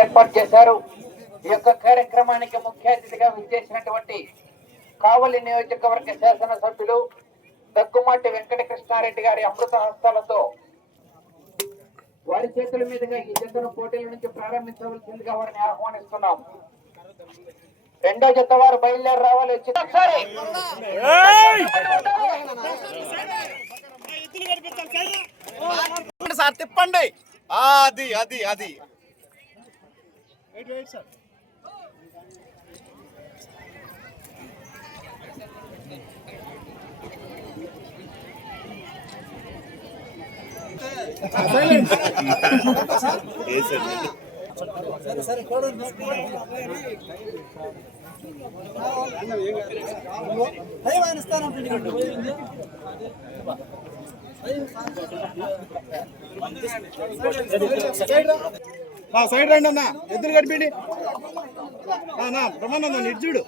ఏర్పాటు చేశారు. ఈ యొక్క కార్యక్రమానికి ముఖ్య అతిథిగా విచ్చేసినటువంటి కావలి నియోజకవర్గ శాసనసభ్యులు దగ్గుమాటి వెంకట కృష్ణారెడ్డి గారి అమృత హస్తాలతో వారి చేతుల మీదుగా ఈ జతను పోటీల నుంచి ప్రారంభించవలసిందిగా వారిని ఆహ్వానిస్తున్నాం. రెండో జత వారు బయలుదేరి రావాలి. సార్ తిప్పండి. అది అది అది సైడ్ రండి అన్న, ఎద్దులు కడిపండి. బ్రహ్మానంద నిర్జుడు